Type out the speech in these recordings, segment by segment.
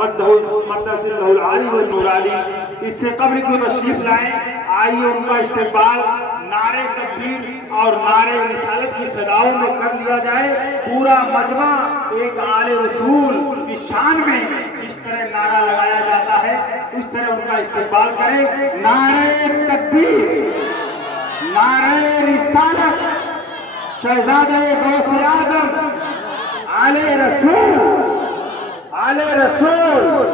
مدّ العالی والنورانی اس سے قبر کی تشریف لائیں. آئیے ان کا استقبال نعرے تکبیر اور نعرے رسالت کی صداؤں میں کر لیا جائے. پورا مجمع ایک آل رسول کی شان میں جس طرح نعرہ لگایا جاتا ہے اس طرح ان کا استقبال کرے. نعرے تکبیر، نعرے رسالت، شہزادہ غوث اعظم آلِ رسول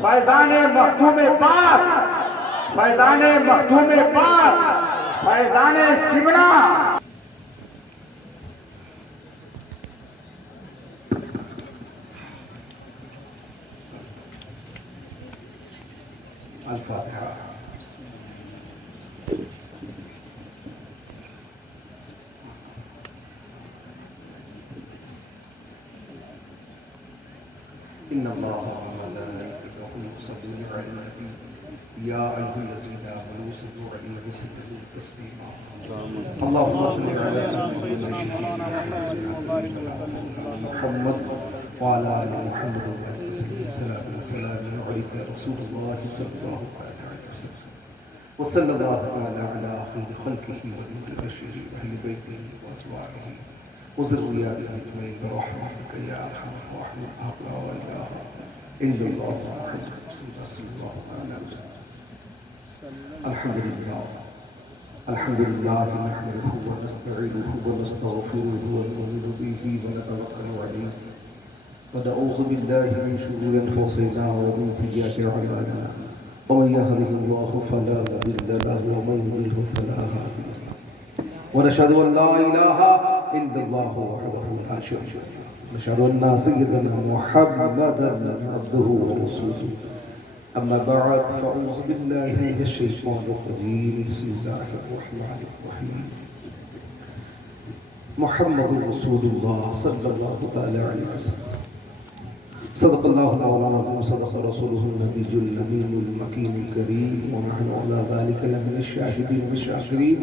فیضان مخدوم پاک، فیضان مخدوم پاک، فیضان سمنا. الفاتحہ. ان اللہ وملائکتہ یصلون علی النبی یا ایھا الذین آمنوا صلوا علیہ وسلموا تسلیما. اللهم صل علی سیدنا محمد وعلى آل محمد وبارك وسلم. صلاة وسلام عليك يا رسول الله صلى الله عليه وسلم. وصلى الله تعالى على خير خلقه ونور بشره وأهل بيته وأزواجه وذرياته أجمعين برحمتك يا أرحم الراحمين. لا إله إلا الله محمد رسول الله صلى الله عليه وسلم. الحمد لله نحمده ونستعينه ونستغفره ونؤمن به ونتوكل عليه ونعوذ بالله من شرور أنفسنا ومن سيئات أعمالنا. ومن يهده الله فلا مضل له ومن يضلل فلا هادي له. ونشهد أن لا إله إلا الله وحده لا شريك له. ونشهد أن سيدنا محمدا عبده ورسوله. أما بعد فأعوذ بالله من الشيطان الرجيم. بسم الله الرحمن الرحيم. محمد رسول الله صلى الله تعالى عليه وسلم. صدق الله مولانا العظيم صدق رسوله النبي الأمين المكين الكريم ونحن على ذلك لمن الشاهدين والشاكرين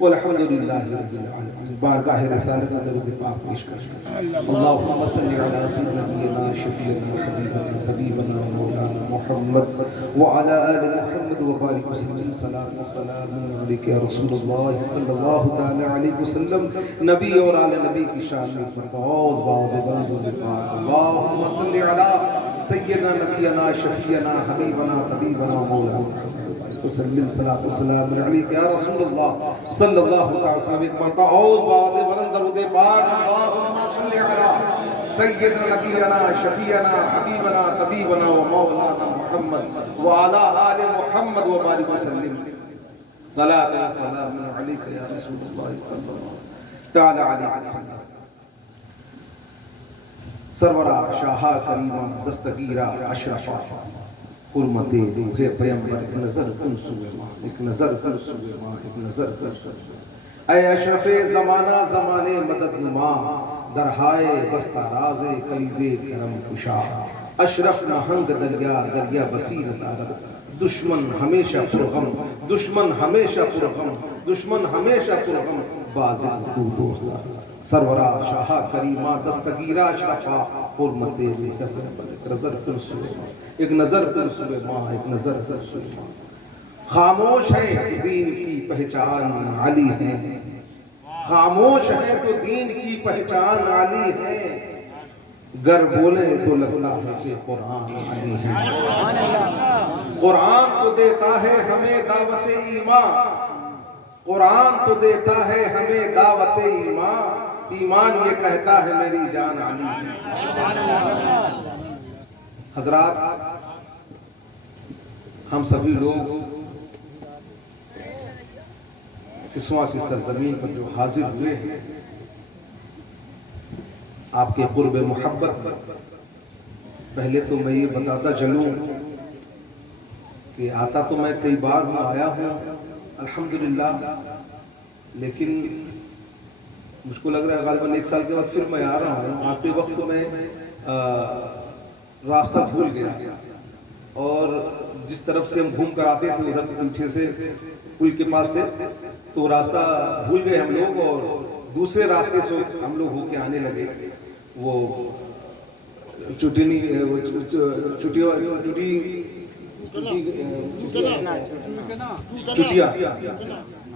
والحمد لله رب العالمين. بارگاہ رسالت میں درود پاک پیش کریں. اللہم صلی علی سیدنا نبینا شفیعنا حبیبنا طبیبنا مولانا محمد وعلى آل محمد وبارک وسلم. صلاة والسلام علیک یا رسول اللہ صلی اللہ تعالی علیہ وسلم. نبی اور آل نبی کی شان میں ایک مرتبہ باود بلند و پاک. اللہم صلی علی سیدنا نبینا شفیعنا حبیبنا طبیبنا مولانا محمد وسلم. صلاة والسلام علیک یا رسول اللہ صلی اللہ تعالی وسلم. ایک مرتبہ اوز باود بلند درود پاک. اللہم صلی علی سیدنا نبینا شفیعنا حبیبنا طبیبنا و مولانا محمد وعلی آل محمد وبارک وسلم. صلاة والسلام علیک یا رسول اللہ صلی اللہ تعالی علیہ وسلم. سرورہ شاہا کریمہ دستگیرہ اشرفہ حرمت روح پیمبر. ایک نظر کن سوئے ماں، ایک نظر کن سوئے ماں، ایک نظر کن سوئے ماں. اے اشرف زمانہ زمانے مدد نما درہائے بستہ راز کلید کرم کشا. اشرف نہنگ دریا دریا بصیر دارت. دشمن ہمیشہ پرغم، دشمن ہمیشہ پرغم، دشمن ہمیشہ پرغم بازم تو دوست دارت. سرورہ شاہا کریمہ دستگیرہ اشرفہ حرمت روح پیمبر. ایک نظر کن سوئے ماں، ایک نظر کن سوئے ماں، ایک نظر کن سوئے ماں. خاموش ہیں تو دین کی پہچان علی ہے. خاموش ہیں تو دین کی پہچان علی ہے. گر بولیں تو لگتا ہے کہ قرآن علی ہے. قرآن تو دیتا ہے ہمیں دعوت ایمان، قرآن تو دیتا ہے ہمیں دعوت ایمان. ایمان یہ کہتا ہے میری جان علی ہے. حضرات، ہم سبھی لوگ سسواں کی سرزمین پر جو حاضر ہوئے ہیں آپ کے قرب محبت میں، پہلے تو میں یہ بتاتا چلوں کہ آتا تو میں کئی بار آیا ہوں الحمدللہ، لیکن مجھ کو لگ رہا ہے غالباً 1 سال کے بعد پھر میں آ رہا ہوں. آتے وقت میں راستہ بھول گیا اور جس طرف سے ہم گھوم کر آتے تھے ادھر پیچھے سے پل کے پاس سے تو راستہ بھول گئے ہم لوگ اور دوسرے راستے سے ہم لوگ ہو کے آنے لگے. وہ چٹنی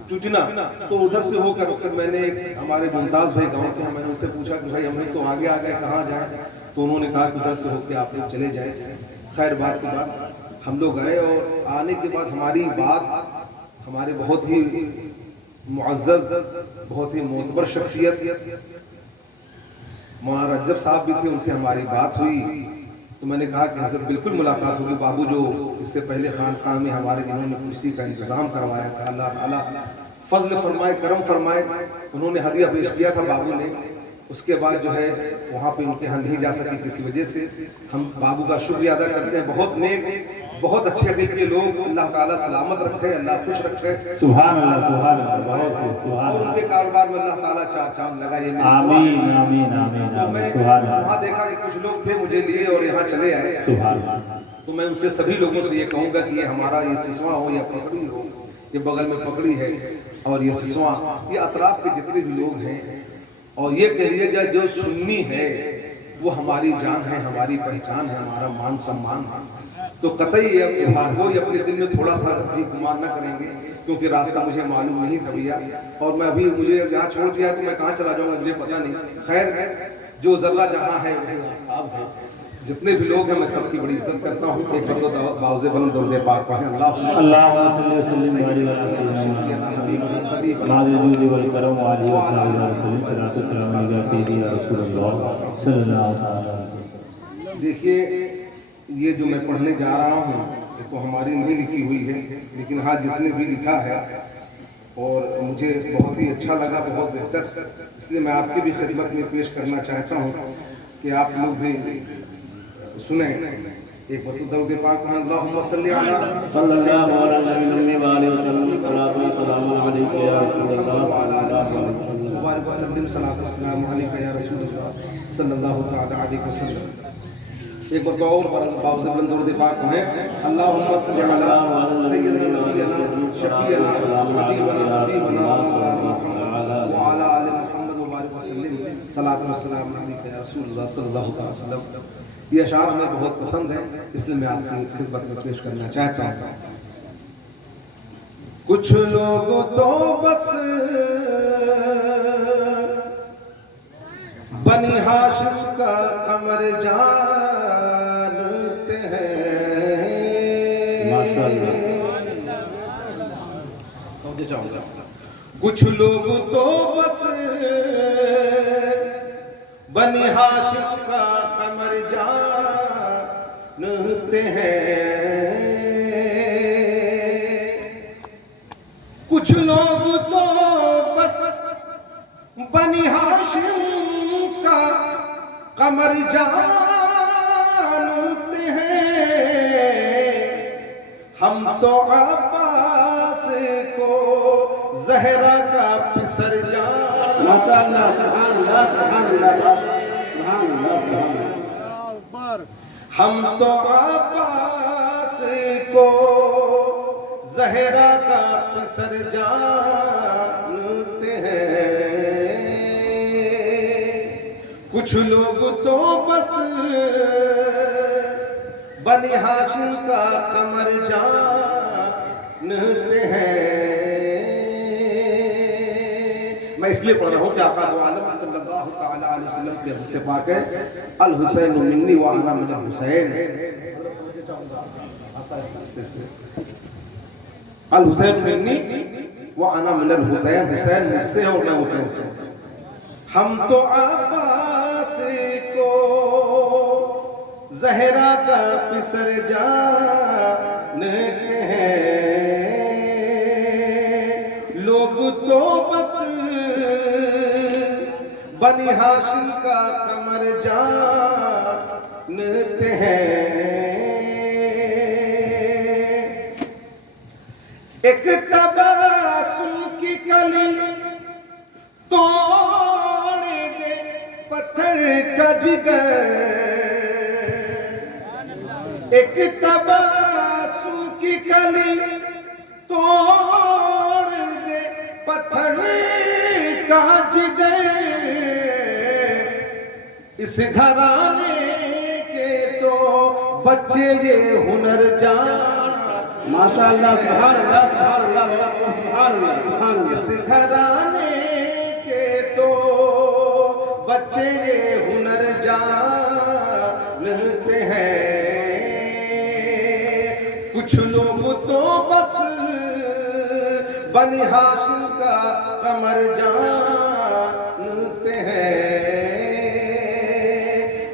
چوٹنا تو ادھر سے ہو کر پھر میں نے ہمارے ممتاز بھائی گاؤں کے ہیں، میں نے ان سے پوچھا کہ بھائی ہم نے تو آگے آ گئے کہاں جائیں، تو انہوں نے کہا کہ ادھر سے ہو کے آپ لوگ چلے جائیں۔ خیر بات کے بعد ہم لوگ گئے اور آنے کے بعد ہماری بات ہمارے بہت ہی معزز بہت ہی معتبر شخصیت مولانا رجب صاحب بھی تھے، ان سے ہماری بات ہوئی تو میں نے کہا کہ حضرت بالکل ملاقات ہوگی، بابو جو اس سے پہلے خانقاہ میں ہمارے جنہوں نے کرسی کا انتظام کروایا تھا، اللہ تعالیٰ فضل فرمائے کرم فرمائے، انہوں نے ہدیہ پیش کیا تھا بابو نے، اس کے بعد جو ہے وہاں پہ ان کے ہاں نہیں جا سکی کسی وجہ سے۔ ہم بابو کا شکریہ ادا کرتے ہیں، بہت نیک بہت اچھے دل کے لوگ، اللہ تعالیٰ سلامت رکھے، اللہ خوش رکھے، سبحان اللہ سبحان اللہ، بہت خوب، سبحان اور ان کے کاروبار میں اللہ تعالیٰ چار چاند لگائے، میری دعا ہے۔ آمین آمین آمین تو میں آمین، سبحان وہاں اللہ دیکھا کہ کچھ لوگ تھے مجھے لیے اور یہاں چلے آئے، سبحان اللہ۔ تو میں ان سے سبھی لوگوں سے یہ کہوں گا کہ یہ ہمارا یہ سسواں ہو یا پکڑی ہو، یہ بغل میں پکڑی ہے اور یہ سسواں، یہ اطراف کے جتنے بھی لوگ ہیں، اور یہ کہہ لیے جائے جو سنی ہے وہ ہماری جان ہے، ہماری پہچان ہے، ہمارا مان سمان ہے، تو قطعی کوئی اپنے دل میں تھوڑا سا بھی گمان نہ کریں گے، کیونکہ راستہ مجھے معلوم نہیں تھا بھیا، اور میں ابھی مجھے یہاں چھوڑ دیا تو میں کہاں چلا جاؤں گا مجھے پتہ نہیں۔ خیر جو ذرہ جہاں ہے وہی آفتاب ہے، جتنے بھی لوگ ہیں میں سب کی بڑی عزت کرتا ہوں۔ ایک بار تو باوزِ بلند درود پاک پڑھیں، اللہم صلی وسلم وبارک علی سیدنا محمد نازل الجود والکرم علی وسلم صلاۃ السلام علیہ سیدی یا رسول اللہ صلی اللہ تعالی علیہ وسلم۔ دیکھیے یہ جو میں پڑھنے جا رہا ہوں یہ تو ہماری نہیں لکھی ہوئی ہے، لیکن ہاں جس نے بھی لکھا ہے اور مجھے بہت ہی اچھا لگا، بہت بہتر، اس لیے میں آپ کی بھی خدمت میں پیش کرنا چاہتا ہوں کہ آپ لوگ بھی سنیں۔ ایک وقت درود پاک میں اللہم صلی علی صلی اللہ علیہ وسلم صلاۃ و سلام علیک یا رسول اللہ مبارک وسلم صلاۃ و سلام علیک یا رسول اللہ صلی اللہ تعالی علیہ وسلم۔ ایک بار تو اور باوزِ بلند درود پاک ہے، اللہم صلی علی سیدنا نبینا شفیعنا حبیبنا طبیبنا مولانا محمد وعلی آل محمد وبارک وسلم صلاۃ و سلام علیک یا رسول اللہ صلی اللہ تعالی وسلم۔ یہ اشعار ہمیں بہت پسند ہے، اس لیے میں آپ کی خدمت میں پیش کرنا چاہتا ہوں۔ کچھ لوگ تو بس بنی ہاشم کا قمر جانتے ہیں، کچھ لوگ تو بس بنی ہاشم کا قمر جانتے ہیں، کچھ لوگ تو بس بنی ہاشم کا قمر جانتے ہیں، ہم تو عباس کو زہرا کا پسر جانتے ہیں، ہم تو عباس کو زہرا کا پسر جانتے ہیں، کچھ لوگ تو بس بنی ہاشم کا قمر جانتے ہیں۔ میں اس لیے پڑھ رہا ہوں کہ آقا دو عالم صلی اللہ تعالی علیہ وسلم کی حدیث پاک ہے، الحسین منی وانا من الحسین، الحسین منی وانا من الحسین، حسین مجھ سے اور میں حسین سے ہوں، ہم تو عباس کو زہرا کا پسر جانتے ہیں، لوگ تو بس بنی ہاشم کا قمر جانتے ہیں، ایک تباسم کی کلی توڑ دے پتھر کا جگر، ایک تباسم کی کلی توڑ دے پتھر کا جگر، اس گھرانے کے تو بچے یہ ہنر جان ماشاء اللہ سبحان اللہ سبحان اللہ سبحان اللہ سبحان اللہ اس گھرانے کے تو بچے یہ ہنر جانتے ہیں کچھ لوگ تو بس بنی ہاشم کا قمر جانتے ہیں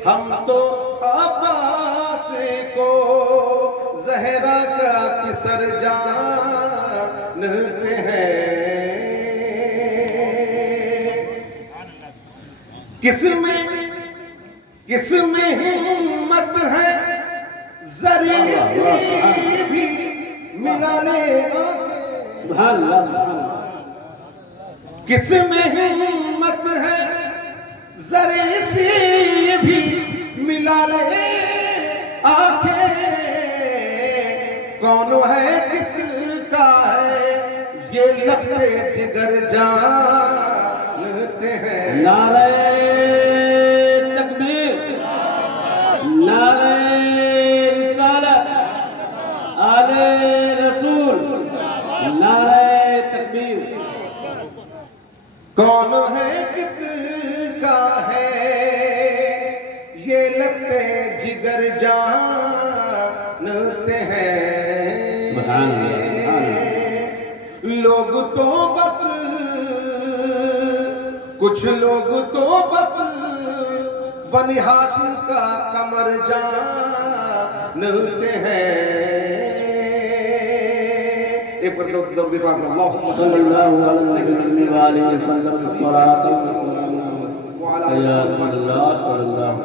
ہم تو عباس کو زہرا کا پسر جانتے ہیں کس میں ہمت ہے ذرے سے بھی ملانے سبحان اللہ سبحان اللہ کس میں ہمت ہے ذرے سے بھی ملا لے آنکھیں کون ہے کس کا ہے یہ لخت جگر جانتے ہیں نعرہ تکبیر نعرہ رسالت آل رسول نعرہ تکبیر کون ہے کس کا ہے یہ لخت جگر جانتے ہیں سبحان اللہ سبحان اللہ لوگ تو بس کچھ لوگ تو بس بنی ہاشم کا قمر جانتے ہیں ایک بار درود پاک میں اللہم صلی اللہ علیہ وآلہ وسلم الصلاۃ والسلام یا رسول اللہ صلی اللہ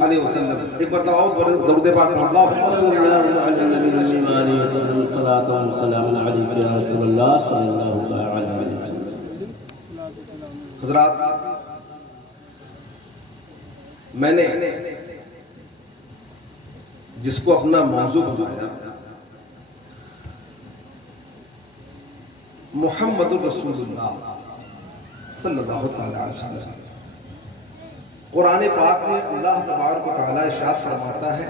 علیہ وسلم ایک بار درود پاک میں اللہم صلی اللہ علیہ وسلم الصلاۃ والسلام علیک یا رسول اللہ صلی اللہ علیہ وسلم حضرات میں نے جس کو اپنا موضوع بنایا محمد الرسول اللہ صلی اللہ تعالی علیہ وسلم قرآن پاک میں اللہ تبارک و تعالی ارشاد فرماتا ہے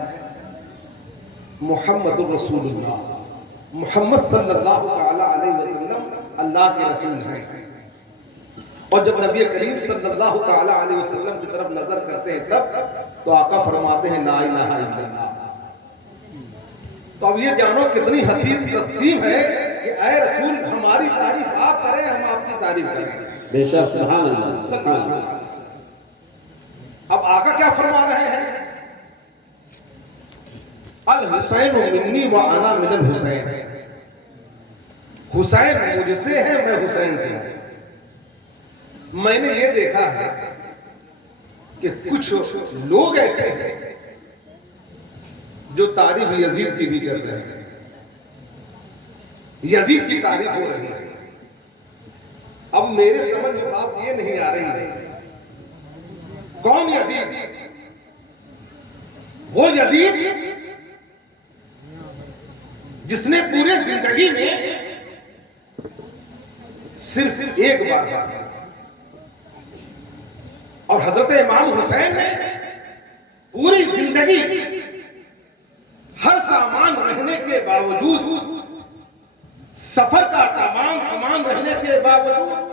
محمد الرسول اللہ محمد صلی اللہ تعالی علیہ وسلم اللہ کے رسول ہیں اور جب نبی کریم صلی اللہ تعالی علیہ وسلم کی طرف نظر کرتے ہیں تب تو آقا فرماتے ہیں لا الہ الا اللہ تو اب یہ جانو کتنی حسین تقسیم ہے کہ اے رسول ہماری تعریف آپ کریں ہم آپ کی تعریف کریں بے شک سبحان اللہ صلی سبحان اللہ اللہ علیہ وسلم اب آقا کیا فرما رہے ہیں الحسین منی و انا من الحسین حسین مجھ سے ہے میں حسین سے ہوں میں نے یہ دیکھا ہے کہ کچھ لوگ ایسے ہیں جو تعریف یزید کی بھی کر رہے ہیں یزید کی تعریف ہو رہی ہے اب میرے سمجھ میں بات یہ نہیں آ رہی ہے کون یزید وہ یزید جس نے پورے زندگی میں صرف ایک بار ہاتھ اٹھایا اور حضرت امام حسین نے پوری زندگی ہر سامان رہنے کے باوجود سفر کا تمام سامان رہنے کے باوجود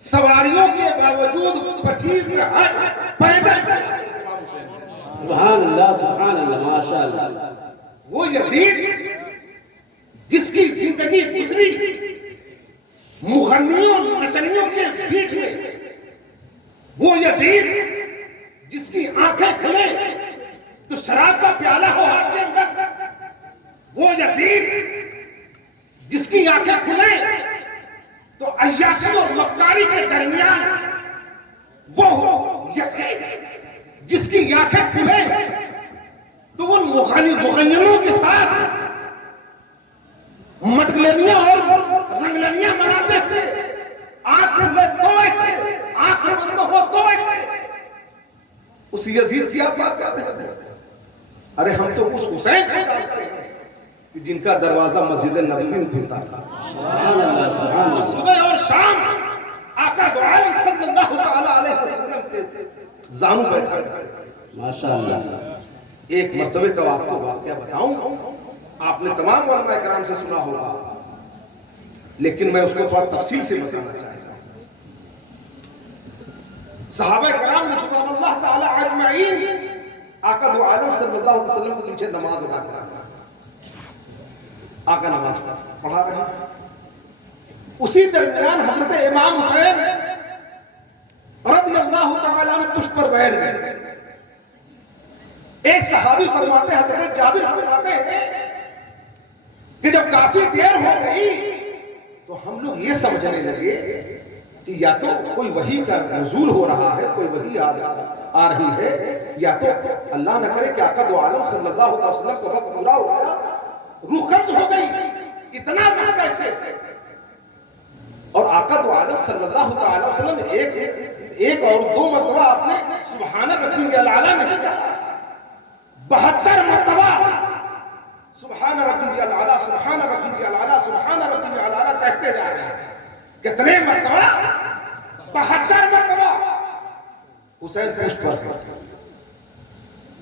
سواریوں کے باوجود 25 حج پیدل امام حسین سبحان اللہ ماشاء اللہ وہ یزید جس کی زندگی گزری مغنیوں نچنیوں کے بیچ میں وہ یزید جس کی آنکھیں کھلے تو شراب کا پیالہ ہو ہاتھ کے اندر وہ یزید جس کی آنکھیں کھلے تو عیاشی اور مکاری کے درمیان وہ یزید جس کی آنکھیں کھلے تو ان مغنیوں کے ساتھ مٹگلنیاں اور رنگلنیاں مناتے ہوئے آنکھ کھلے تو ایسے آنکھ بند ہو تو ایسے اس یزید کی آپ بات کرتے ہیں ارے ہم تو اس حسین کو جانتے ہیں کہ جن کا دروازہ مسجد نبوی میں کھلتا تھا تو صبح اور شام آقا دو عالم صلی اللہ تعالی علیہ وسلم کے زانو بیٹھا کرتے ماشاءاللہ. ایک مرتبہ کا آپ کو واقعہ بتاؤں، آپ نے تمام علماء کرام سے سنا ہوگا، لیکن میں اس کو تھوڑا تفصیل سے بتانا چاہتا ہوں. صحابہ کرام رضوان اللہ تعالی اجمعین آقا دو عالم صلی اللہ علیہ وسلم کے پیچھے نماز ادا کر رہے ہیں. آقا نماز پڑھا رہے ہیں. اسی درمیان حضرت امام حسین رضی اللہ تعالیٰ عنہ پشت پر بیٹھ گئے. ایک صحابی فرماتے ہیں، حضرت جابر فرماتے ہیں کہ جب کافی دیر ہو گئی تو ہم لوگ یہ سمجھنے لگے کہ یا تو کوئی وحی کا نزول ہو رہا ہے، کوئی وحی آ رہی ہے، یا تو اللہ نہ کرے کہ آقا دو عالم صلی اللہ علیہ وسلم کا وقت پورا ہو گیا، روح قبض ہو گئی. اتنا وقت کیسے؟ اور آقا دو عالم صلی اللہ علیہ وسلم ایک اور دو مرتبہ آپ نے سبحان ربی الاعلیٰ نہیں کہا، 72 مرتبہ سبحان ربی الاعلیٰ سبحان ربی الاعلیٰ سبحان ربی الاعلیٰ کہتے جا رہے ہیں. کتنے مرتبہ؟ 72 مرتبہ. حسین پشت پر ہے.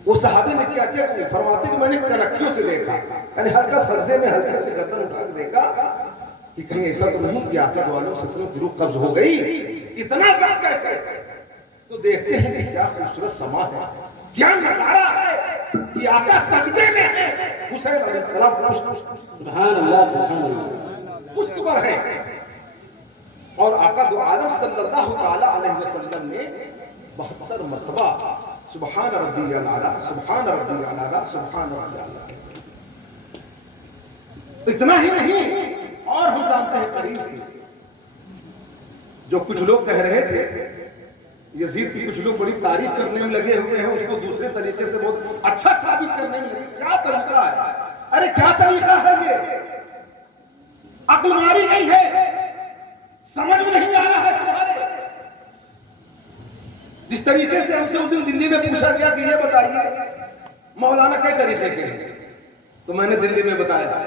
وہ صحابی نے کیا کیا؟ فرماتے کہ میں نے کنکھیوں سے دیکھا، یعنی ہلکا سجدے میں ہلکے سے گردن اٹھا کے دیکھا کہ کہیں ایسا تو نہیں کہ آقا دو عالم صلی اللہ علیہ وسلم کی روح قبض ہو گئی. اتنا وقت کیسے؟ تو دیکھتے ہیں کہ کیا خوبصورت سما ہے، کیا نظارہ ہے کہ آقا سجدے میں ہے، حسین علیہ السلام سبحان اللہ سبحان اللہ پشت پر ہے. اور آقا دو عالم صلی اللہ تعالی علیہ وسلم نے 72 مرتبہ سبحان ربی الاعلیٰ سبحان ربی الاعلیٰ سبحان ربی الاعلیٰ. اتنا ہی نہیں، اور ہم جانتے ہیں قریب سے جو کچھ لوگ کہہ رہے تھے یزید کی، کچھ لوگ بڑی تعریف کرنے میں لگے ہوئے ہیں، اس کو دوسرے طریقے سے بہت اچھا ثابت کرنے میں لگے. کیا طریقہ ہے؟ ارے کیا طریقہ ہے یہ؟ عقل ماری گئی ہے، سمجھ میں نہیں آ رہا ہے تمہارے. جس طریقے سے ہم سے اس دن دلی میں پوچھا گیا کہ یہ بتائیے مولانا کئی طریقے کے ہیں، تو میں نے دلی میں بتایا.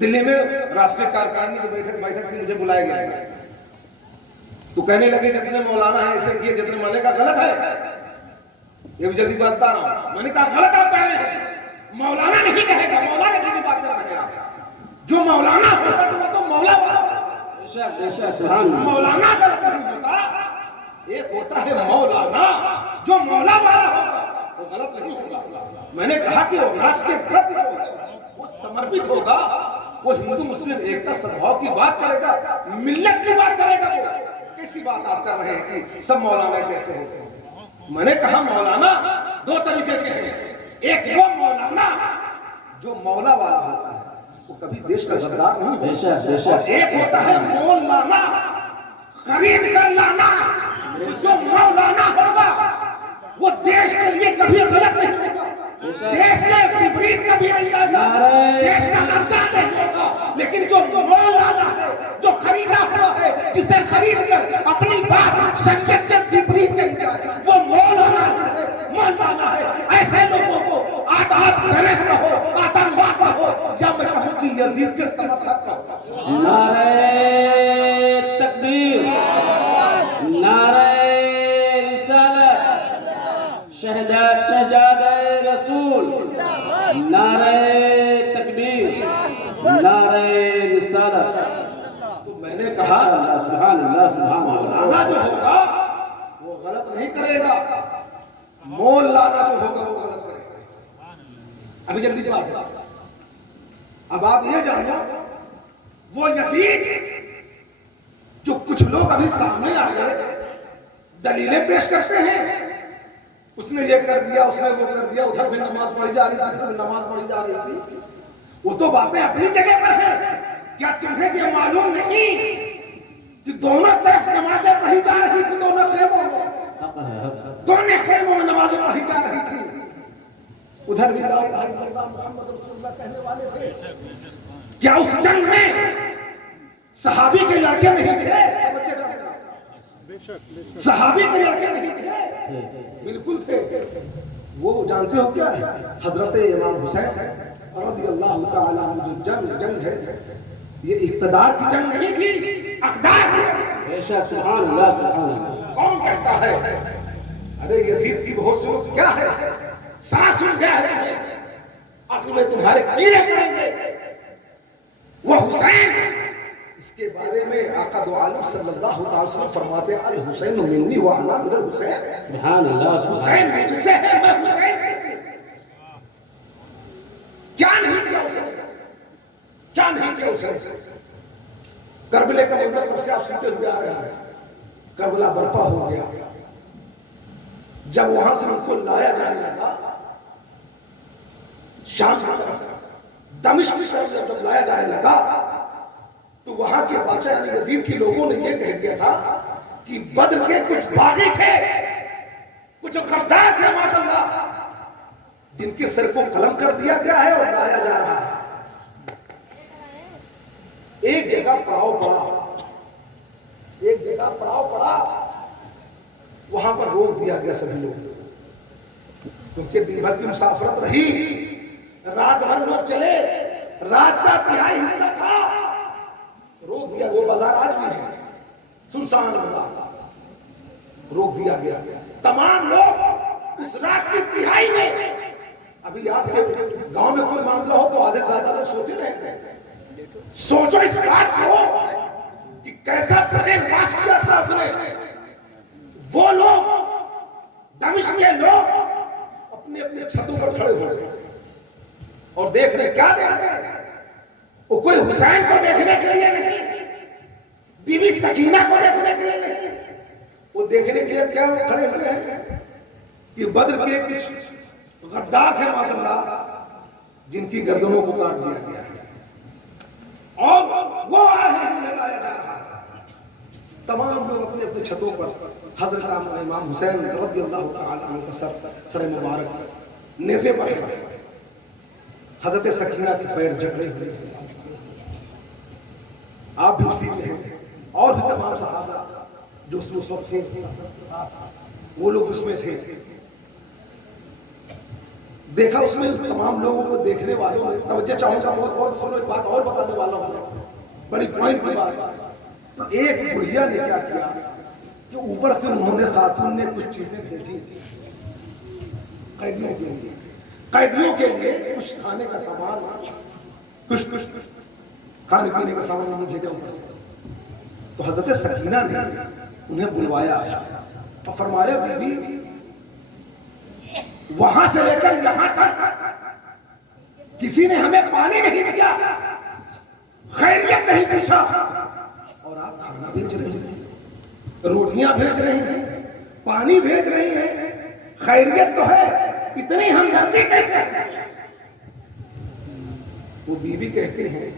دلی میں راشٹریہ کارکارنی کی بیٹھک تھی، مجھے بلایا گیا تو کہنے لگے جتنے مولانا ہیں ایسے کیے، جتنے میں نے کہا غلط ہے، یہ بھی جلدی بات بتا رہا ہوں. میں نے کہا غلط آپ کہہ رہے ہیں، مولانا نہیں کہے گا، مولانا کی بھی بات کر رہے ہیں آپ. جو مولانا ہوتا تو وہ تو مولا والا ہوتا. مولانا غلط نہیں ہوتا، ایک ہوتا ہے مولانا، جو مولا والا ہوگا وہ غلط نہیں ہوگا. میں نے کہا کہ ناس کے پرتی جو ہے وہ سمرپت ہوگا، وہ ہندو مسلم ایکتا سدبھاؤ کی بات کرے گا، ملت کی بات کرے گا. وہ کیسی بات آپ کر رہے ہیں کہ سب مولانا جیسے ہوتے ہیں؟ میں نے کہا مولانا دو طریقے کے ہیں. ایک وہ مولانا جو مولا والا ہوتا ہے، وہ کبھی دیش کا غدار نہیں ہوتا. اور ایک ہوتا ہے مولانا، خرید کر لانا. جو مولانا ہوگا وہ دیش کے لیے کبھی غلط نہیں ہوگا، دیش کے وپریت کبھی نہیں جائے گا، دیش کا غدار نہیں ہوگا. لیکن جو مولانا ہے، جو خریدا ہوا ہے، جسے خرید کر اپنی بات شریعت کے وپریت نہیں جائے، وہ مولانا ہے، مولانا ہے. ایسے لوگوں کو آداب ڈرے نہ ہو، آتنکواد نہ ہو، یا میں کہوں کہ یزید کے سمرتھک کرو. نعرہ تکبیر، نعرہ رسالت، شہزادہ رسول، نعرہ تکبیر، نعرہ رسالت. تو میں نے کہا سبحان اللہ سبحان اللہ. مولانا جو ہوگا وہ غلط نہیں کرے گا، مولانا جو ہوگا وہ غلط کرے گا. ابھی جلدی بات ہے. اب آپ یہ جانو وہ یزید جو کچھ لوگ ابھی سامنے آ گئے دلیلیں پیش کرتے ہیں، اس نے یہ کر دیا، اس نے وہ کر دیا، ادھر بھی نماز پڑھی جا رہی تھی، ادھر بھی نماز پڑھی جا رہی تھی. وہ تو باتیں اپنی جگہ پر ہیں. کیا تمہیں یہ معلوم نہیں کہ دونوں طرف نمازیں پڑھی جا رہی تھی؟ دونوں خیموں میں نمازیں پڑھی جا رہی تھی. ادھر بھی لا الہ الا اللہ محمد رسول اللہ کہنے والے تھے. کیا اس جنگ میں صحابی کے لڑکے نہیں تھے؟ توجہ چاہیے، صحابی کے لڑکے نہیں تھے؟ بالکل تھے. وہ جانتے ہو کیا ہے؟ حضرت امام حسین رضی اللہ تعالیٰ عنہ جو جنگ ہے، یہ اقتدار کی جنگ نہیں تھی، اقدار کی جنگ تھی. بے شک سبحان اللہ سبحان اللہ. کون کہتا ہے ارے یزید کی بہت سنو کیا ہے، سانس سن گیا ہے تمہیں، آخر میں تمہارے کیڑے پڑیں گے. وہ حسین، اس کے بارے میں آقا دو عالم صلی اللہ علیہ وسلم فرماتے ہیں الحسین منی وانا من الحسین. سبحان اللہ. حسین مجھ سے ہے، میں حسین سے ہوں. کیا نہیں کیا اس نے، کیا نہیں کیا اس نے. کربلا کا منظر تب سے آپ سنتے ہوئے آ رہے ہیں. کربلا برپا ہو گیا. جب وہاں سے ان کو لایا جانے لگا شام کی طرف، دمشق کی طرف جب لایا جانے لگا تو وہاں کے بادشاہ یعنی یزید کے لوگوں نے یہ کہہ دیا تھا کہ بدر کے کچھ باغی تھے، کچھ غدار تھے معاذ اللہ، جن کے سر کو قلم کر دیا گیا ہے اور لایا جا رہا ہے. ایک جگہ پڑاؤ پڑا، ایک جگہ پڑاؤ پڑا، وہاں پر روک دیا گیا سبھی لوگ، کیونکہ دن بھر کی مسافرت رہی، رات بھر لوگ چلے، رات کا تہائی حصہ تھا، روک دیا. وہ بازار آج بھی ہے سنسان بازار، روک دیا گیا. تمام لوگ اس رات کی تہائی میں، ابھی آپ کے گاؤں میں کوئی معاملہ ہو تو آدھے سے زیادہ لوگ سوتے رہیں گے. سوچو اس بات کو کہ کیسا برین واش کیا تھا اس نے. وہ لوگ دمشق کے لوگ اپنے اپنے چھتوں پر کھڑے ہو گئے اور دیکھ رہے. کیا دیکھ رہے ہیں؟ وہ کوئی حسین کو دیکھنے کے لیے نہیں، بی بی سکینہ کو دیکھنے کے لیے نہیں، وہ دیکھنے کے لیے کیا وہ کھڑے ہوئے ہیں کہ بدر کے کچھ غدار تھے معاذ اللہ، جن کی گردنوں کو کاٹ دیا گیا ہے اور وہ آ رہے ہیں، انہیں لایا جا رہا ہے. تمام لوگ اپنے اپنے چھتوں پر حضرت امام حسین رضی اللہ تعالی عنہ کا سر مبارک نیزے پر ہے. حضرت سکینہ کے پیر جکڑے ہوئے ہیں، آپ بھی اسی میں ہیں، اور بھی تمام صحابہ جو اس میں اس وقت تھے وہ لوگ اس میں تھے. دیکھا اس میں تمام لوگوں کو دیکھنے والوں نے، توجہ چاہوں گا بہت اور سنو، ایک بات اور بتانے والا ہوں، بڑی پوائنٹ کی بات. تو ایک بڑھیا نے کیا کیا کہ اوپر سے انہوں نے خاتون نے کچھ چیزیں بھیجی قیدیوں کے لیے، قیدیوں کے لیے کچھ کھانے کا سامان، کچھ کھانے پینے کا سامان انہوں نے بھیجا اوپر سے. تو حضرت سکینہ نے انہیں بلوایا اور فرمایا بی بی وہاں سے لے کر یہاں تک کسی نے ہمیں پانی نہیں دیا، خیریت نہیں پوچھا، اور آپ کھانا بھیج رہی ہیں، روٹیاں بھیج رہی ہیں، پانی بھیج رہی ہیں، خیریت تو ہے، اتنی ہمدردی کیسے؟ وہ بیوی کہتے ہیں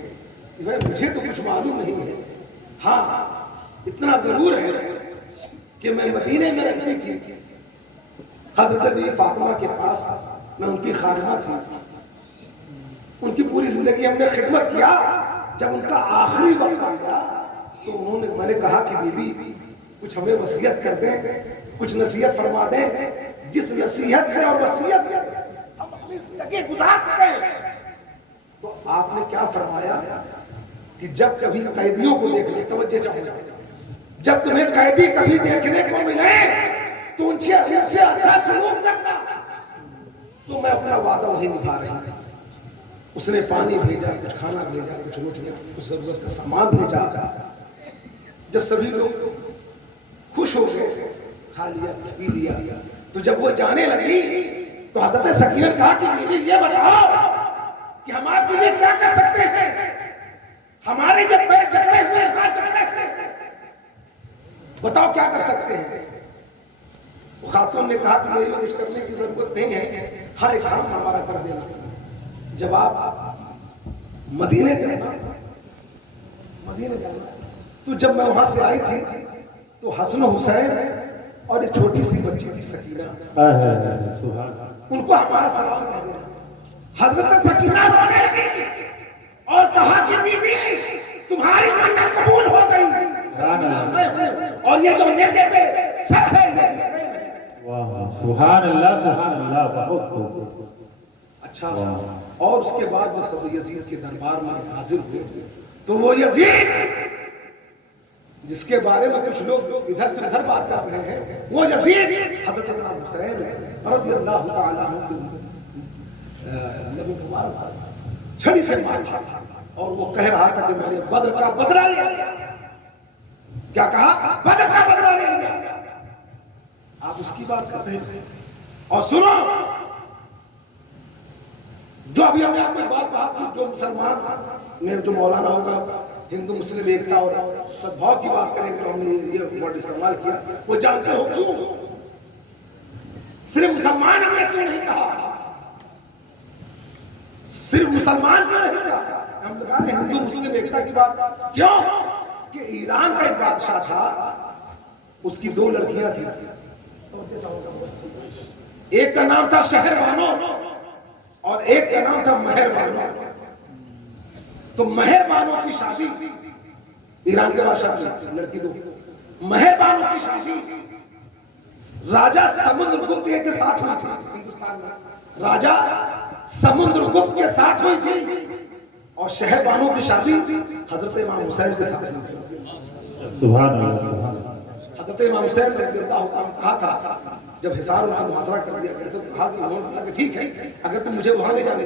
کہ بھائی مجھے تو کچھ معلوم نہیں ہے، ہاں اتنا ضرور ہے کہ میں مدینے میں رہتی تھی، حضرت بی فاطمہ کے پاس میں ان کی خادمہ تھی، ان کی پوری زندگی ہم نے خدمت کیا. جب ان کا آخری وقت آ گیا تو میں نے کہا کہ بی بی کچھ ہمیں وصیت کر دیں، کچھ نصیحت فرما دیں، جس نصیحت سے اور وصیت سے ہم اپنی زندگی گزار سکیں. تو آپ نے کیا فرمایا کہ جب کبھی قیدیوں کو دیکھنے، توجہ چاہوں گا، جب تمہیں قیدی کبھی دیکھنے کو ملے تو ان سے اچھا سلوک کرنا. تو میں اپنا وعدہ وہی نبھا رہی ہوں. اس نے پانی بھیجا، کچھ کھانا بھیجا، کچھ روٹیاں، کچھ ضرورت کا سامان بھیجا. جب سبھی لوگ خوش ہو گئے، کھا لیا پی لیا، تو جب وہ جانے لگی تو حضرت سکینہ نے کہا کہ بی بی یہ بتاؤ کہ ہم آپ کے لیے کیا کر سکتے ہیں، ہمارے یہ پیر جکڑے ہوئے، ہاتھ جکڑے ہوئے ہیں، بتاؤ کیا کر سکتے ہیں. خاتون نے کہا کہ میرے لیے کچھ کرنے کی ضرورت نہیں ہے، ہاں ایک کام ہمارا کر دینا، جب آپ مدینے جانا تو جب میں وہاں سے آئی تھی تو حسن و حسین اور ایک چھوٹی سی بچی تھی سکینہ، ان کو ہمارا سلام کہہ دینا. حضرت سکینہ رونے لگی اور کہا کہ بی بی تمہاری منت قبول ہو گئی، سکینہ میں ہوں اور یہ جو نیزے پہ سر ہے یہ حسین ہے. سبحان اللہ سبحان اللہ، بہت خوب. اچھا، اور اس کے بعد جب سب یزید کے دربار میں حاضر ہوئے تو وہ یزید جس کے بارے میں کچھ لوگ ادھر سے ادھر بات کر رہے ہیں، وہ یزید حضرت امام حسین رضی اللہ تعالیٰ عنہ کے لب مبارک چھڑی سے مار رہا تھا، اور وہ کہہ رہا تھا کہ میں نے بدر کا بدلہ لے لیا۔ کیا کہا؟ بدر کا بدلہ لے لیا۔ آپ اس کی بات کر رہے ہیں۔ اور سنو، جو ابھی ہم نے آپ کو ایک بات کہا کہ جو مسلمان نے جو مولانا ہوگا ہندو مسلم ایکتا اور سدبھاؤ کی بات کریں گے، تو ہم نے یہ ورڈ استعمال کیا، وہ جانتے ہو کیوں؟ صرف مسلمان ہم نے کیوں نہیں کہا؟ صرف مسلمان کیوں نہیں کہا؟ ہم نے کہا ہندو مسلم ایکتا کی بات کیوں؟ کہ ایران کا ایک بادشاہ تھا، اس کی 2 لڑکیاں تھیں، ایک کا نام تھا شہر بانو اور ایک کا نام تھا مہر بانو۔ تو مہر بانو کی شادی ایران کے بادشاہ کی لڑکی 2، مہر بانو کی شادی راجہ سمندر گپت کے ساتھ ہوئی تھی۔ ہندوستان میں راجہ سمندر گپت کے ساتھ ہوئی تھی، اور شہر بانو کی شادی حضرت امام حسین کے ساتھ ہوئی تھی۔ سبحان اللہ، سبحان اللہ۔ حضرت امام حسین رضی اللہ عنہ کہا تھا، جب حصار ان کا محاصرہ کر دیا گیا تو انہوں نے کہا کہ ٹھیک ہے، اگر تم مجھے وہاں لے جانے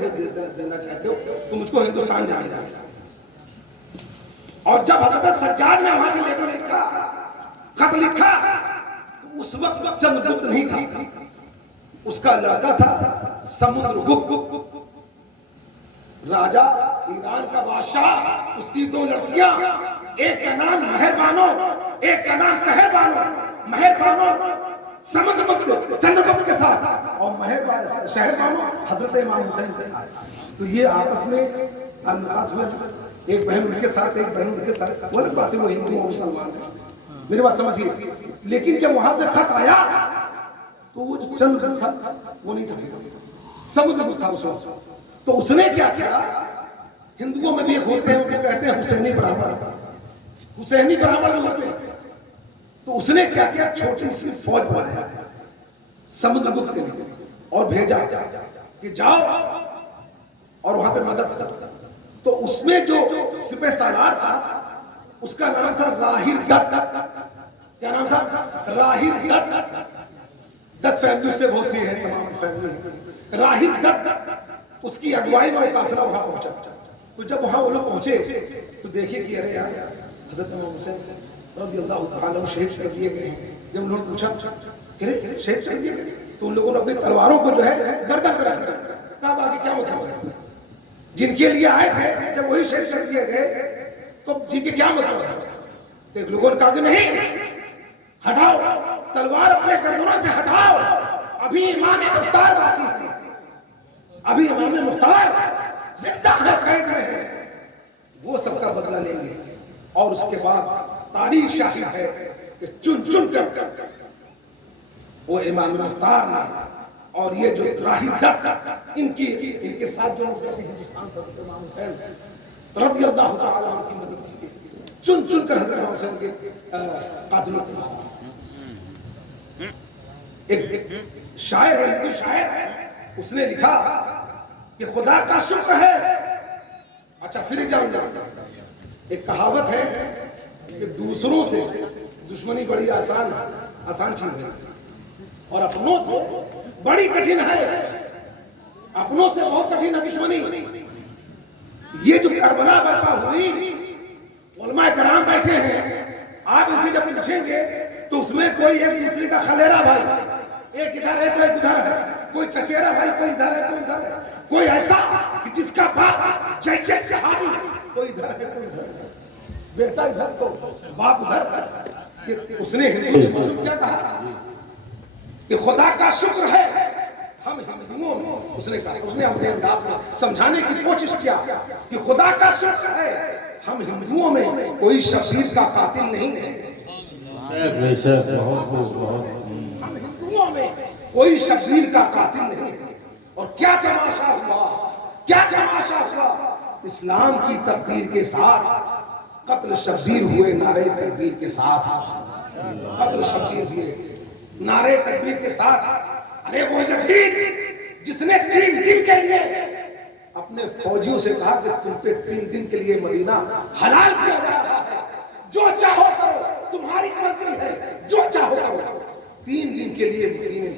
دینا چاہتے ہو تو مجھ کو ہندوستان جانے دو۔ اور جب حضرت سجاد نے وہاں سے لیٹر لکھا، خط لکھا، تو اس وقت چندر گپت نہیں تھا، اس کا لڑکا تھا سمندر گپت، راجہ ایران کا بادشاہ، اس کی 2 لڑکیاں، ایک کا نام مہر بانو، ایک کا نام سہر بانو۔ مہر بانو سمندر گپت چندر گپت کے ساتھ، اور شہر بانو حضرت امام حسین کے ساتھ۔ تو یہ آپس میں تعلقات ہوئے، ایک بہن ان کے ساتھ، ایک بہن ان کے ساتھ، وہ الگ بات ہے، وہ ہندو اور مسلمان ہے، میری بات سمجھیے۔ لیکن جب وہاں سے خط آیا تو وہ جو چندر گپت تھا وہ نہیں تھا، سمندر گپت تھا اس وقت۔ تو اس نے کیا کیا؟ ہندوؤں میں بھی ایک ہوتے ہیں، ان کو کہتے ہیں حسینی برہمن، حسینی برہمن بھی ہوتے ہیں۔ تو اس نے کیا کیا؟ چھوٹی سی فوج بنایا سمندر گپت نے، اور بھیجا کہ جاؤ اور وہاں پہ مدد کرو۔ تو اس میں جو سپہ سالار تھا، اس کا نام تھا راہیر دت۔ کیا نام تھا؟ راہیر دت۔ دت فیملی سے بہت سی ہے، تمام فیملی ہے۔ راہیر دت، اس کی اگوائی میں وہ قافلہ وہاں پہنچا۔ تو جب وہاں وہ لوگ پہنچے تو دیکھیں کہ ارے یار، حضرت امام حسین رضی اللہ تعالیٰ شہید کر دیے گئے ہیں۔ جب انہوں نے پوچھا کہ ارے شہید کر دیے گئے، تو ان لوگوں نے اپنی تلواروں کو جو ہے گردن پہ رکھ لیا۔ کہا باقی کیا مطلب ہے؟ جن کے لیے آئے تھے جب وہی شہید کر دیے گئے تو جن کے کیا مطلب ہے؟ تو ایک لوگوں نے کہا کہ نہیں، ہٹاؤ تلوار اپنے گردنوں سے ہٹاؤ، ابھی امام مختار باقی ہے، ابھی امام مختار زندہ ہے، قید میں ہے، وہ سب کا بدلہ لیں گے۔ اور اس کے بعد تاریخ شاہد ہے کہ چن چن کر وہ امام مختار نے اور یہ جو راہیر دت، ان کے ساتھ جو لوگ ہندوستان سے حضرت امام حسین رضی اللہ تعالیٰ عنہ کی مدد کی تھی، چن چن کر حضرت امام حسین کے قاتلوں کو مارا۔ ایک شاعر ہے، ہندو شاعر، اس نے لکھا کہ خدا کا شکر ہے۔ اچھا پھر جان لو، ایک کہاوت ہے کہ دوسروں سے دشمنی بڑی آسان چیز ہے، اور اپنوں سے بڑی کٹھن ہے، اپنوں سے بہت کٹھن ہے دشمنی۔ یہ جو کربلا برپا ہوئی، علماء کرام بیٹھے ہیں، آپ ان سے جب پوچھیں گے تو اس میں کوئی ایک دوسرے کا خلیرا بھائی، ایک ادھر ہے تو ایک ادھر ہے، کوئی چچیرا بھائی، کوئی ادھر ہے کوئی ادھر ہے، کوئی ایسا کہ جس کا باپ جیسے صحابی، کوئی ادھر ہے کوئی ادھر ہے، بیٹا ادھر تو باپ ادھر۔ کہ اس نے ہندو نے معلوم کیا کہا کہ خدا کا شکر ہے ہم ہندوؤں میں، اس نے کہا، اس نے اپنے انداز میں سمجھانے کی کوشش کیا کہ خدا کا شکر ہے ہم ہندوؤں میں کوئی شبیر کا قاتل نہیں ہے، ہم ہندوؤں میں کوئی شبیر کا قاتل نہیں ہے۔ اور کیا تماشا ہوا، کیا تماشا ہوا، اسلام کی تقدیر کے ساتھ قتل شبیر ہوئے، نعرہ تکبیر کے ساتھ قتل شبیر ہوئے، نعرہ تکبیر کے ساتھ۔ ارے وہ یزید جس نے 3 دن کے لیے اپنے فوجیوں سے کہا کہ تم پہ 3 دن کے لیے مدینہ حلال کیا جا رہا ہے، جو چاہو کرو، تمہاری مرضی ہے، جو چاہو کرو۔ 3 دن کے لیے مدینے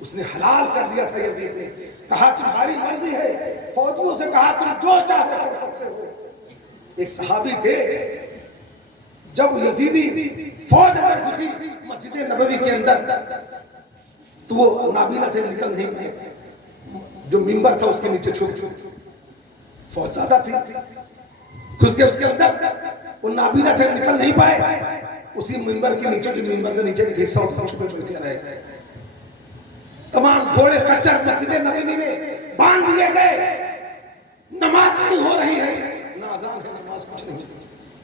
اس نے حلال کر دیا تھا یزید نے، کہا تمہاری مرضی ہے، فوجیوں سے کہا تم جو چاہو کر سکتے ہو۔ ایک صحابی تھے، جب یزیدی فوج اندر گھسی مسجد نبوی کے اندر تو وہ نابینا تھے، نکل نہیں پائے، جو ممبر تھا اس کے نیچے چھپ گئے، فوج زیادہ تھی، گھس کے اس کے اندر، وہ نابینا تھے، نکل نہیں پائے، اسی ممبر کے نیچے، جو ممبر کے نیچے کا حصہ ہوتا چھپے بیٹھے رہے۔ تمام گھوڑے خچر مسجد نبوی میں باندھ دیے گئے، نماز نہیں ہو رہی ہے، نہ اذان ہے، نماز کچھ نہیں۔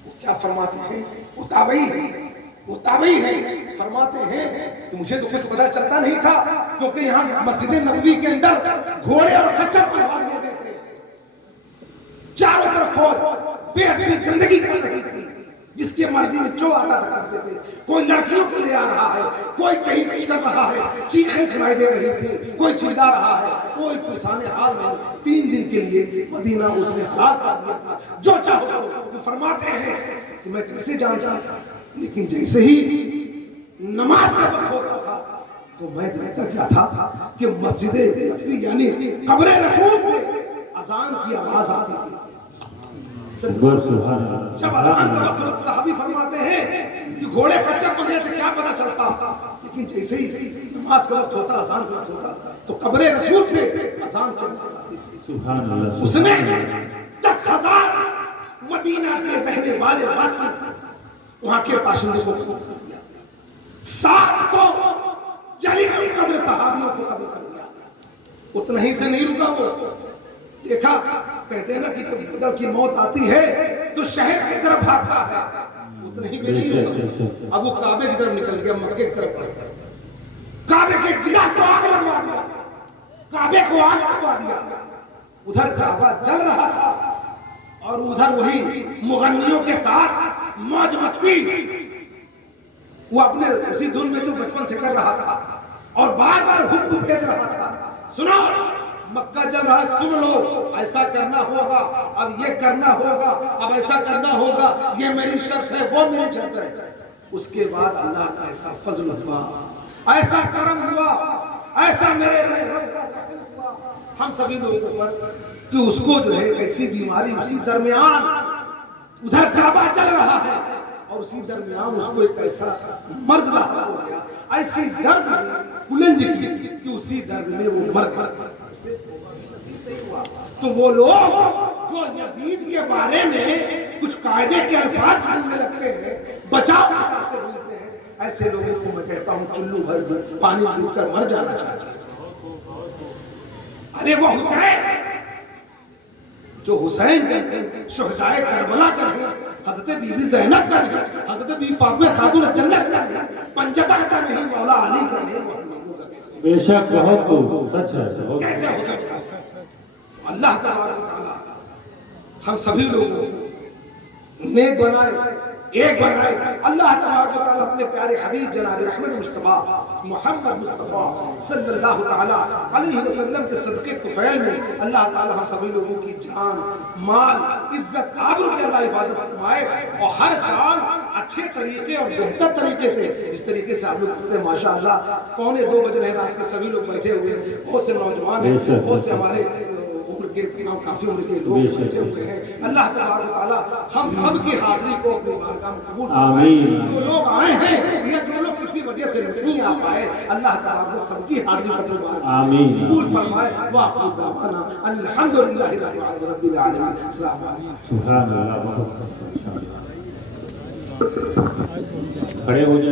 وہ کیا فرماتے ہیں، وہ تابعی ہیں، فرماتے ہیں کہ مجھے تو کچھ پتہ چلتا نہیں تھا، کیونکہ یہاں مسجد نبوی کے اندر گھوڑے اور خچر بنوا دیے گئے تھے، چاروں طرف فوج بے ادبی گندگی کر رہی تھی، جس کی مرضی میں جو آتا تھا کرتے تھے، کوئی لڑکیوں کو لے آ رہا ہے، کوئی کہیں کچھ کر رہا ہے، چیخیں سنائی دے رہی تھی، کوئی چلا رہا ہے، کوئی پرسان حال نہیں۔ 3 دن کے لیے مدینہ اس نے حلال کر دیا تھا، جو چاہو کرو۔ وہ فرماتے ہیں کہ میں کیسے جانتا، لیکن جیسے ہی نماز کا وقت ہوتا تھا تو میں دیکھتا کیا تھا کہ مسجد نبوی یعنی قبر رسول سے اذان کی آواز آتی تھی۔ جب اذان کا وقت ہوتا، صحابی فرماتے ہیں کہ گھوڑے خچر بندھے تھے، کیا پتہ چلتا، لیکن جیسے ہی نماز کا وقت ہوتا، اذان کا وقت ہوتا تو قبر رسول سے اذان کی آواز آتی تھی۔ اس نے 10,000 مدینہ کے رہنے والے واسطے وہاں کے باشندے کو قتل کر دیا، 700 جلیل القدر صحابیوں کو قتل کر دیا۔ اتنا ہی سے نہیں رکا، وہ دیکھا، کہتے ہیں نا کہ جب بدر کی موت آتی ہے تو شہر کی طرف بھاگتا ہے، اتنا ہی میں نہیں رکا، اب وہ کعبے کی طرف نکل گیا، مکے کی طرف بڑھ گیا، کعبے کے گلاف کو آگ لگوا دیا، کعبے کو آگ لگوا دیا۔ ادھر کعبہ جل رہا تھا اور ادھر وہی مغنیوں کے ساتھ موج مستی، وہ اپنے اسی دھن میں جو بچپن سے کر رہا تھا اور بار بار حکم بھیج رہا تھا، سنو مکہ جل رہا ہے، سن لو، ایسا کرنا ہوگا، اب یہ کرنا ہوگا، اب ایسا کرنا ہوگا، یہ میری شرط ہے، وہ میری شرط ہے۔ اس کے بعد اللہ کا ایسا فضل ہوا، ایسا کرم ہوا، ایسا میرے رب کا رحم ہوا ہم سبھی لوگوں پر کہ اس کو جو ہے ایسی بیماری اسی درمیان، ادھر کعبہ چل رہا ہے اور اسی درمیان اس کو ایک ایسا مرض لاحق ہو گیا، ایسی درد میں الجھ کی کہ اسی درد میں وہ مر گیا۔ تو وہ لوگ جو یزید کے بارے میں کچھ قاعدے کے الفاظ سننے لگتے ہیں، بچاؤ کے راستے ڈھونڈتے ہیں، ایسے لوگوں کو میں کہتا ہوں چلو بھر پانی ڈوب کر مر جانا چاہیے۔ ارے وہ حسین جو حسین کا نہیں، شہدائے کربلا کا نہیں، حضرت بی بی زینب کا نہیں، حضرت بی فاطمہ خاتون جنت کا نہیں، پنجتن کا نہیں، مولا علی کا نہیں، وہ ہم لوگوں کا نہیں۔ بے شک بہت خوب، سچ ہے، کیسے ہو سکتا ہے؟ اللہ تبارک و تعالی ہم سبھی لوگوں کو نیک بنائے، ایک بنائے۔ اللہ تبارک و تعالی اپنے پیارے حبیب جناب احمد مصطفیٰ محمد مصطفیٰ صلی اللہ تعالی علیہ وسلم کے صدقے طفیل میں اللہ تعالی ہم سبھی لوگوں کی جان، مال، عزت، آبرو کے اللہ حفاظت فرمائے، اور ہر سال اچھے طریقے اور بہتر طریقے سے، جس طریقے سے آپ لوگ کرتے ہیں ماشاءاللہ، 1:45 بج رہے رات کے سبھی لوگ بیٹھے ہوئے، بہت سے نوجوان ہیں، بہت سے ہمارے کے تمام کافی عمر کے لوگ بچے ہوئے ہیں۔ اللہ تبارک و تعالی ہم سب کی حاضری کو اپنی بارگاہ میں قبول فرمائے۔ جو لوگ آئے ہیں یا جو لوگ کسی وجہ سے نہیں آ پائے، اللہ تبارک و سب کی حاضری کو اپنی بارگاہ میں قبول فرمائے۔ وآخر دعوانا الحمدللہ رب العالمین۔ السلام علیکم۔ سبحان اللہ، کھڑے ہو جائیں۔